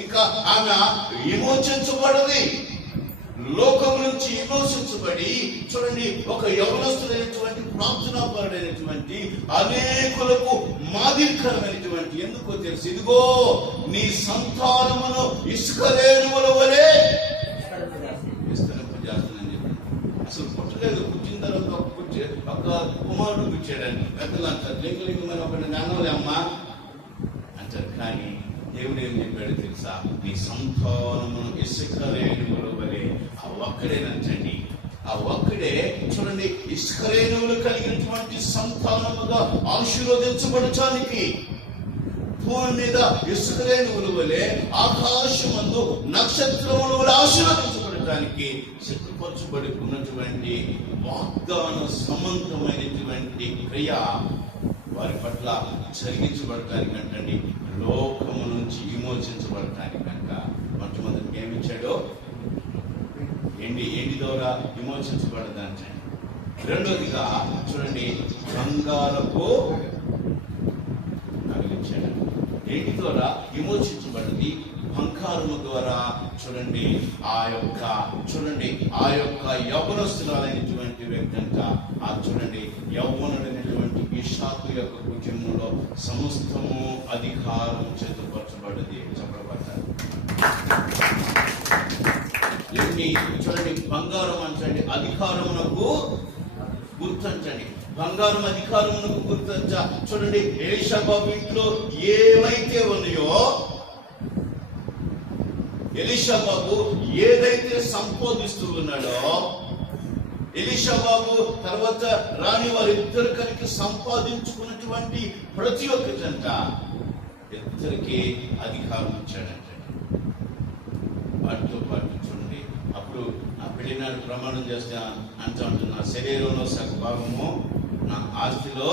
ఇంకా ఆమె విమోచించబడది, లోకం నుంచి విమోచించబడి, చూడండి, ఒక యవనస్తుడైనటువంటి ప్రార్థనాపరుడైనటువంటి అనేకులకు మాదిరికరమైనటువంటి, ఎందుకో తెలుసు, ఇదిగో నీ సంతానమును ఇసుక రేణువుల వలె విస్తరింపజేస్తానని చెప్పి. అసలు పుట్టలేదు, పుట్టిన తర్వాత ఒక కుమారుడు పుట్టాడని పెద్దలు అంటారు, లింగలింగమైన ఒకటి నాన్నలే అమ్మా అంటారు. కానీ దేవుడు ఏం చెప్పాడు తెలుసా? నీ సంతానమును ఇసుక రేణువుల వలె. ఆ ఒక్కడేనంటండి, ఆ ఒక్కడే చూడండి ఇసుక రేణువులు కలిగినటువంటి సంతానముగా ఆశీర్వదించబడటానికి, భూమి మీద ఇసుక రేణువుల వలె ఆకాశమందు నక్షత్రముల వలె ఆశీర్వదించబడటానికి సిద్ధపరచబడి ఉన్నటువంటి వాగ్దాన సంబంధమైనటువంటి క్రియ వారి పట్ల జరిగించబడటానికి అంటండి, లోకము నుంచి విమోచించబడటానికి కనుక మొట్టమొదటి ఏమిచ్చాడో ఎండి ద్వారా విమోచించబడదంటే. రెండోదిగా చూడండి బంగారపు నగలిచ్చాడు. ఎండి ద్వారా విమోచించబడింది, బంగారము ద్వారా చూడండి ఆ యొక్క యవ్వనస్తురాలైనటువంటి వ్యక్తి అంట, ఆ చూడండి యవ్వనుడైనటువంటి ఇషాకు యొక్క కుటుంబంలో సమస్తము అధికారం చేతపరచబడి సిద్ధపడ్డది. చెప్పబడ్డారు. ఎన్ని చూడండి, బంగారం అంచండి అధికారమునకు గుర్తంచండి. బంగారం అధికారమునకు గుర్తంచ. చూడండి, ఎలీషా బాబు ఇంట్లో ఏమైతే ఉన్నాయో, ఎలీషా బాబు ఏదైతే సంపాదిస్తూ ఉన్నాడో, ఎలీషా బాబు తర్వాత రాని వారిద్దరు కలిగి సంపాదించుకున్నటువంటి ప్రతి ఒక్క జంట ఇద్దరికి అధికారం ఇచ్చాడంటే. వాటితో పాటు చూడండి, అప్పుడు నా పెళ్లినాడు ప్రమాణం చేస్తే అంటున్నా, శరీరంలో సగ భాగము నా ఆస్తిలో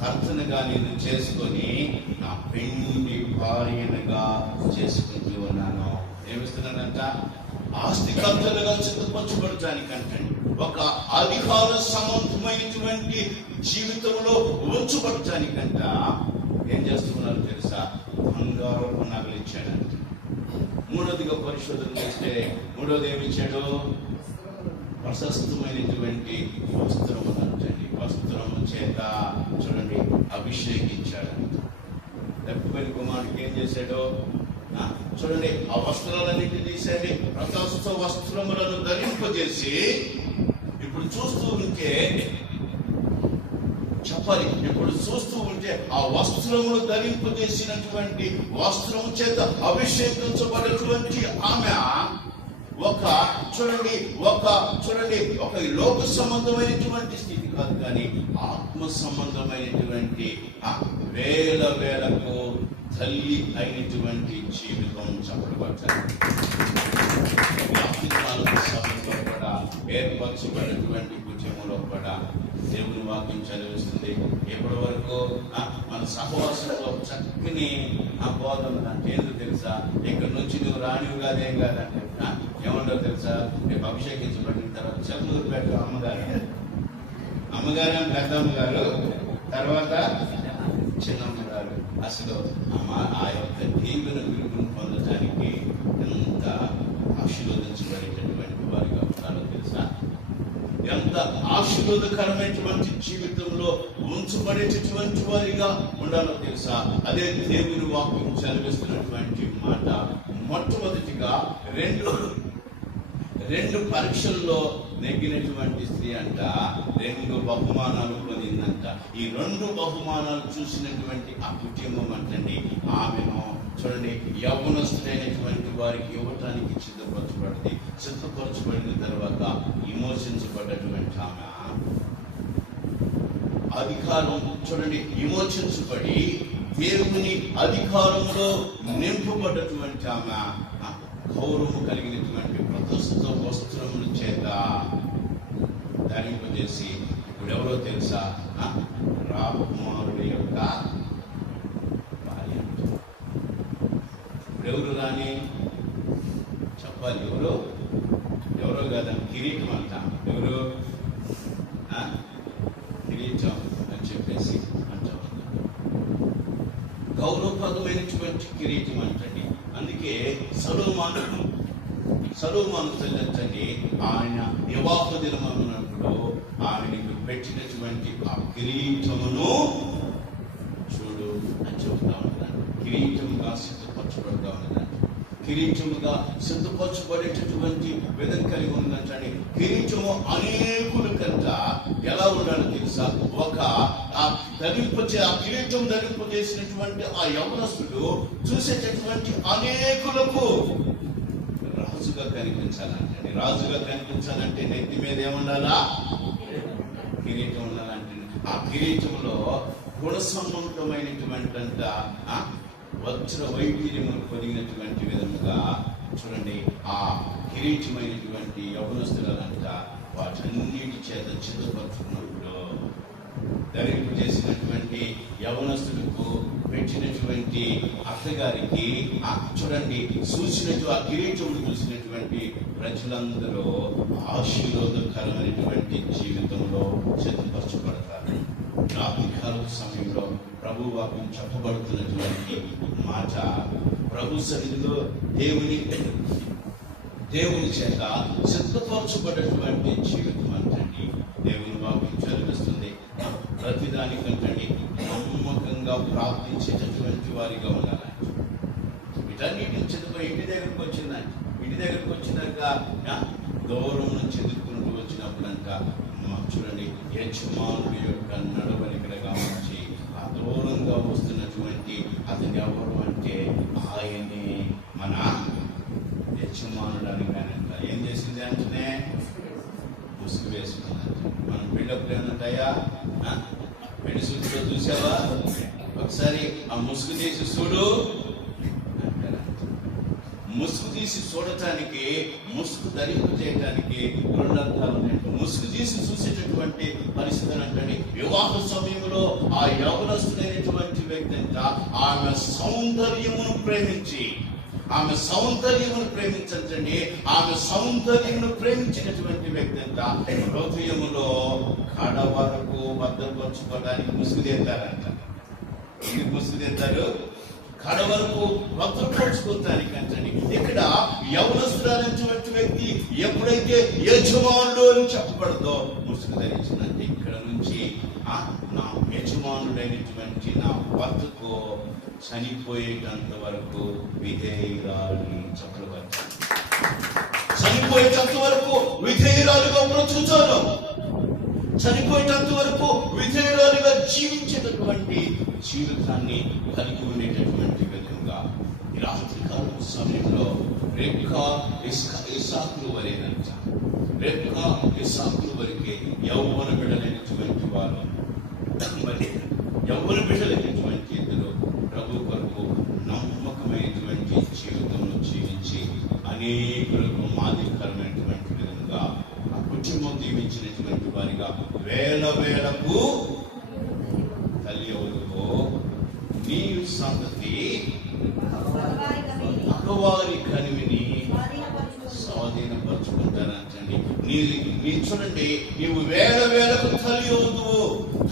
కర్తనుగా నేను చేసుకొని నా పెండి భార్యనుగా చేసుకుంటూ ఉన్నాను. ఏమిస్తున్నాడంట? ఆస్తికర్తలుగా సిద్ధపరచబడటానికంటే, ఒక అధికార సంబంధమైనటువంటి జీవితంలో ఉంచబడటానికంట ఏం చేస్తున్నారు తెలుసా? బంగారపు నగలు ఇచ్చాడంట. మూడోదిగా పరిశోధన చేస్తే మూడోది ఏమి ఇచ్చాడు? ప్రశస్తమైనటువంటి వస్త్రము అంటండి. వస్త్రము చేత చూడండి అభిషేకించాడంట. తప్పిపోయిన కుమారుడికి ఏం చేశాడు? చూడండి, ఆ వస్త్రాలన్నింటినీ తీసేయండి, ప్రకాశ వస్త్రములను ధరింపజేసి, ఇప్పుడు చూస్తూ ఉంటే చెప్పాలి, ఇప్పుడు చూస్తూ ఉంటే ఆ వస్త్రములు ధరింపజేసినటువంటి వస్త్రము చేత అభిషేకించబడినటువంటి ఆమె ఒక లోక సంబంధమైనటువంటి స్థితి కాదు, కానీ ఆత్మ సంబంధమైనటువంటి వేలకు తల్లి అయినటువంటి జీవితం చెప్పబడ్డారు. సమయంలో కూడా ఏర్పరచబడినటువంటి కుటుంబంలో కూడా దేవుని వాక్యం చదివిస్తుంది. ఎప్పటి వరకు మన సహవాసంలో చక్కని బోధన అంటే ఎందుకు తెలుసా? ఇక్కడ నుంచి నువ్వు రానివి కాదేం కాదంటే ఏమంటావు తెలుసా? రేపు అభిషేకించబడిన తర్వాత చెల్లూరు పెట్టు అమ్మగారు పెద్దమ్మగారు, తర్వాత చిన్నమ్మగారు. అసలు ఆ యొక్క దీవెన విలువను పొందడానికి ఎంత ఆశీర్వదించబడేటటువంటి వారిగా ఉంటారో తెలుసా? ఎంత ఆశీర్వాదకరమైనటువంటి జీవితంలో ఉంచబడేటటువంటి వారిగా ఉండాలో తెలుసా? అదే దేవుని వాక్యం చదివిస్తున్నటువంటి మాట. మొట్టమొదటిగా రెండు పరీక్షల్లో నెగ్గినటువంటి స్త్రీ అంట 2 బహుమానాలు పొందిందంట. ఈ 2 బహుమానాలు చూసినటువంటి ఆ కుటుంబం అంటండి ఆమెను చూడండి యవ్వనస్తులైనటువంటి వారికి ఇవ్వటానికి సిద్ధపరచబడిన తర్వాత విమోచించబడ్డటువంటి ఆమె అధికారం చూడండి, విమోచించబడి దేవుని అధికారంలో నింపబడ్డటువంటి ఆమె గౌరవం కలిగినటువంటి ప్రదర్శిత వస్త్రముల చేత ధరింపజేసి ఇప్పుడు ఎవరో తెలుసా? రాకుమారుడి యొక్క భార్య. ఇప్పుడు ఎవరు రాని చెప్పాలి? ఎవరో కాదని కిరీటం అంట. ఎవరు? కిరీటం అని చెప్పేసి అంటాం. గౌరవప్రదమైనటువంటి కిరీటం అంటండి. అందుకే సలోమాను తల్లి ఆయన వివాహ దినమన్నప్పుడు ఆమెకు పెట్టినటువంటి ఆ కిరీటమును చూడు అని చెబుతా ఉన్నాడు. కిరీటముగా సిద్ధపరచబడతా ఉన్నాడు. కిరీటముగా సిద్ధపరచబడేటటువంటి విధం కలిగి ఉందంటే కిరీటము అనేకుల కంట ఎలా ఉండాలో తెలుసా? ఆ కిరీటం ధరింపజేసినటువంటి ఆ యవనస్తుడు చూసేటటువంటి అనేకులకు రాజుగా కనిపించాలంటే నెత్తి మీద ఏముండాలా? కిరీటం ఉండాలంటే ఆ కిరీటంలో గుణ సంబంధమైనటువంటి వజ్ర వైద్యములు పొదిగినటువంటి విధముగా చూడండి ఆ కిరీటమైనటువంటి యవనస్తులంట వాటన్నిటి చేత సిద్ధపరచుకున్నప్పుడు ధరింపు చేసినటువంటి యవనస్తులకు పెట్టినటువంటి అత్తగారికి చూడండి ఆ కిరీటములు చూసినటువంటి ప్రజలందరూ ఆశీర్వాదకరమైనటువంటి జీవితంలో సిద్ధపరచబడతారు. రాత్రికాల సమయంలో ప్రభు వాక్యం చెప్పబడుతున్నటువంటి మాట ప్రభు సన్నిధిలో దేవుని చేత సిద్ధపరచబడినటువంటి జీవితం అంటండి. దేవుని వాక్యం చదివిస్తుంది. ప్రతిదానికంటండి నమ్మకంగా ప్రార్థించేటటువంటి వారిగా ఉండాలి. వీటన్నిటిని చదువుకొని ఇంటి దగ్గరకు వచ్చిందంట. ఇంటి దగ్గరకు వచ్చినాక దూరం నుంచి ఎదుర్కొంటూ వచ్చినప్పుడంట చూడండి, యజమానుడి యొక్క నడవడికలు గమనించి ఆ దూరంగా వస్తున్నటువంటి అతను ఎవరు అంటే ఆయనే మన యజమానుడు అని. కానంట ఏం చేసింది అంటేనే ముసుగు వేసుకున్నది. మనం పెళ్ళప్పుడు ఏంటంటాయా, పెళ్లి సూచులో చూసావా, ఒకసారి ఆ ముసుగు తీసి చూడు. ముసుగు తీసి చూడటానికి, ముసుగు ధరింపు చేయడానికి రెండు అర్థాలు ఉన్నాయి. ముసుగు తీసి చూసేటటువంటి పరిస్థితులు అంటే వివాహ సమయంలో ఆ యవనస్తుడైనటువంటి వ్యక్తి అంట ఆమె సౌందర్యమును ప్రేమించి, ఆమె సౌందర్యమును ప్రేమించండి, ఆమె సౌందర్యమును ప్రేమించినటువంటి వ్యక్తి అంట హృదయములో కడ వరకు భద్రపరచుకోవడానికి ముసుగు తీస్తారంట. ఎందుకు ముసుగు తీస్తారు? కడ వరకు భద్రపరచుకోవటానికి అంటండి. ఇక్కడ యవనస్తుడైనటువంటి వ్యక్తి ఎప్పుడైతే యజమానుడు అని చెప్పబడదో ముసుగు ధరించిందంటే ఇక్కడ నుంచి నా యజమానుడైనటువంటి నా భర్తకు చనిపోయేటంత వరకు విధేయురాలని చెప్పవచ్చు. చనిపోయేటంత వరకు విధేయురాలుగా బ్రతుకుతాను, చనిపోయేటంత వరకు విధేయురాలుగా జీవించేటటువంటి జీవితాన్ని కలిగి ఉండేటటువంటి విధంగా ఈ రాత్రికాల సమయంలో రెబ్కా ఇస్సాకుల వరేనంట. రెబ్కా ఇస్సాకుల వరకే యవ్వన బిడ్డలైనటువంటి వారు, మరి యవ్వన బిడ్డలైనటువంటి ఇద్దరు ప్రభు కొరకు నమ్మకమైనటువంటి జీవితంలో జీవించి అనేకులకు మాదిరికరమైనటువంటి విధంగా ఆ కుటుంబం దీవించినటువంటి వారిగా వేల వేలకు తల్లి ఎవరికో నీ సంతతి మగవారి కనివిని స్వాధీనపరుచుకుంటానంటండి. నీ చూడండి, నీవు వేల వేలకు తల్లి అవుతువు.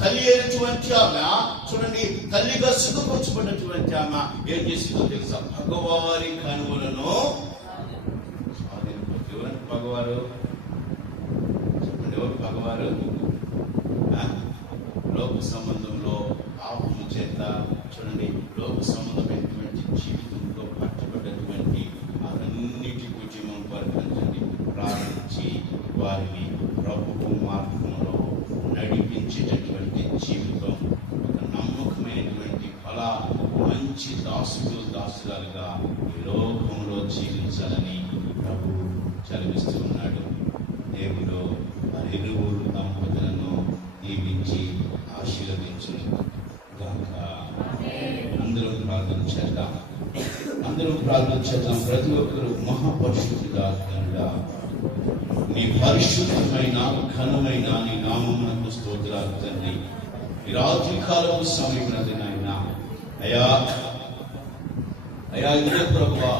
తల్లి అయినటువంటి ఆమె చూడండి, తల్లిగా సిద్ధపరచబడినటువంటి ఆమె ఏం చేసిందో తెలుసా? మగవారి కనువులను స్వాధీనపరచు. ఎవరంటే మగవారు? చెప్పండి, ఎవరు మగవారు? లోక సంబంధంలో పాపము చేత చూడండి, లోక సంబంధమైనటువంటి జీవితంలో పట్టబడ్డటువంటి అన్నిటి ఉద్యమం పరిగణించండి ప్రారంభించి వారిని ప్రభువు మార్గంలో నడిపించేటటువంటి జీవితం, ఒక నమ్మకమైనటువంటి మంచి దాసురాలుగా ఈ లోకంలో జీవించాలని ప్రభు చదివిస్తూ ఉన్నాడు. దేవుడు ఆ ఇరువురు దంపతులను దీవించి ఆశీర్వదించును గాక. అందరం ప్రార్థన చేద్దాం, అందరం ప్రార్థన చేద్దాం. ప్రతి ఒక్కరు మహాపరిశుద్ధుడా, నీ పరిశుద్ధమైన ఘనమైన నీ నామమునకు స్తోత్రాలు తండ్రి. ఈ రాత్రి కాలపు సమయమునది నాయన, అయా ఇదే ప్రభువా,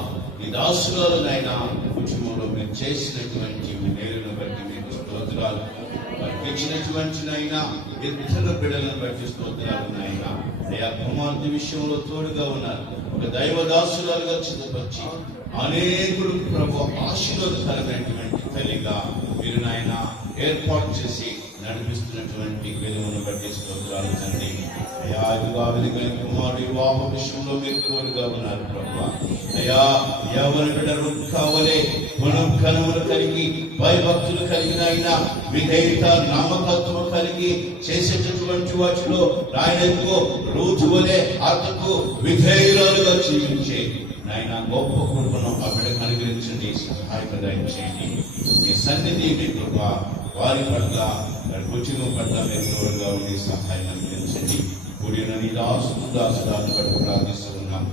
ఈ దాసురాలు నాయన కుటుంబంలో మీరు చేసినటువంటి మేలును బట్టి మీకు స్తోత్రాలు. ఇచ్చినటువంటి నాయనా ఇతర బిడ్డలను బట్టి స్తోత్రాలు నాయనా. అయా కుమార్తె విషయంలో తోడుగా ఉన్నారు. ఒక దైవ దాసురాలుగా చిన్నపరిచి అనేకులు ప్రభు ఆశీర్వాదకరమైనటువంటి తల్లిగా మీరు నాయన ఏర్పాటు చేసి నడిపిస్తున్నటువంటి విలువను బట్టి స్తోత్రాలు తండ్రి. అయా విధమైన కుమారుడు వివాహ విషయంలో మీరు తోడుగా ఉన్నారు ప్రభు. అయా ఎవరి బిడ్డలు కావలే గుణములు కలిగి భయభక్తులు కలిగిన అయినా విధేయత నమ్మకత్వం కలిగి చేసేటటువంటి వాటిలో ఆయనకు రోజు వలె అతకు విధేయురాలుగా జీవించే నాయన గొప్ప కృపను ఆ బిడ్డకు అనుగ్రహించండి, సహాయప్రదాయం చేయండి. మీ సన్నిధి మీ కృప వారి పట్ల కుటుంబం పట్ల మీరు తోడుగా ఉండి సహాయం అనుగ్రహించండి. కూడిన నీ దాసుదాన్ని బట్టి ప్రార్థిస్తూ ఉన్నాం.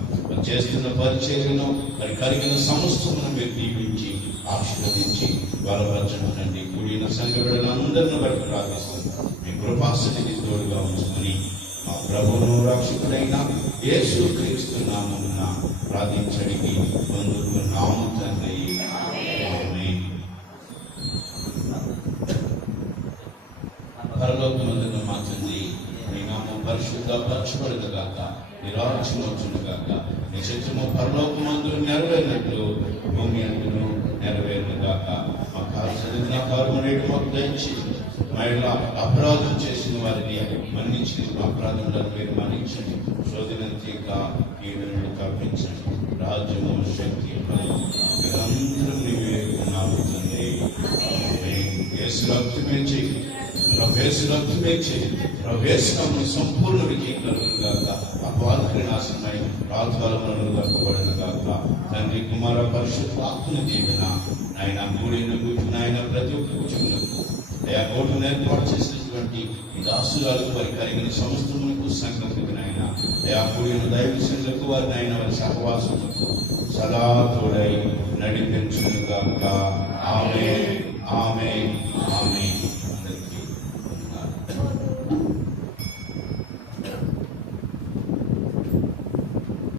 చేస్తున్న పరిచర్యను మరి కలిగిన సమస్తమును మీరు దీవించి ఆశీర్వదించి బలపరచండి. కూడిన సంఘ బిడ్డలందరిని బట్టి ప్రార్థిస్తున్నాం. మీ కృపాసన్నిధి తోడుగా ఉంచుకొని మా ప్రభువును రక్షకుడైన యేసు క్రీస్తు నామమున ప్రార్థించడికి పొందుకున్నాము తండ్రి. ఆమేన్. పరలోకమందున్న మా తండ్రి, మీ నామం పరిశుద్ధపరచబడును గాక, నీ రాజ్యం వచ్చును గాక, నీ చిత్తము పరలోకమందు నెరవేరినట్లు భూమి అందును నెరవేరును గాక. మా కాల్సిన కారుమనేటు మాకు దయచేసి మహిళ అపరాధం చేసిన వారిని మన్నించి మా అపరాధములను మీరు మన్నించండి. శోధనంతేక కీడును తప్పించండి. రాజ్యము శక్తి నిరంతరం నీవే ఉన్నావు తండ్రి. యేసు రక్తమే చేయి, యేసు రక్తమే చేయి, యేసు నామమున సంపూర్ణ విజయం కలుగును గాక. అపవాదికి నాశనమై రాజకాలములను దక్కబడును గాక. తండ్రి కుమార పరిశుద్ధ ఆత్మని దీవెన నాయన కూడిన నాయన ప్రతి ఒక్క కుటుంబకు అయా కోర్టును ఏర్పాటు చేసినటువంటి ఈ దాసురాలకు వారి కలిగిన సమస్తములకు సంగతికి నాయన అయా కూడిన దైవ సంఘకు వారి నాయన వారి సహవాసములకు సదా తోడై నడిపించును గాక. ఆమేన్, ఆమేన్, ఆమేన్.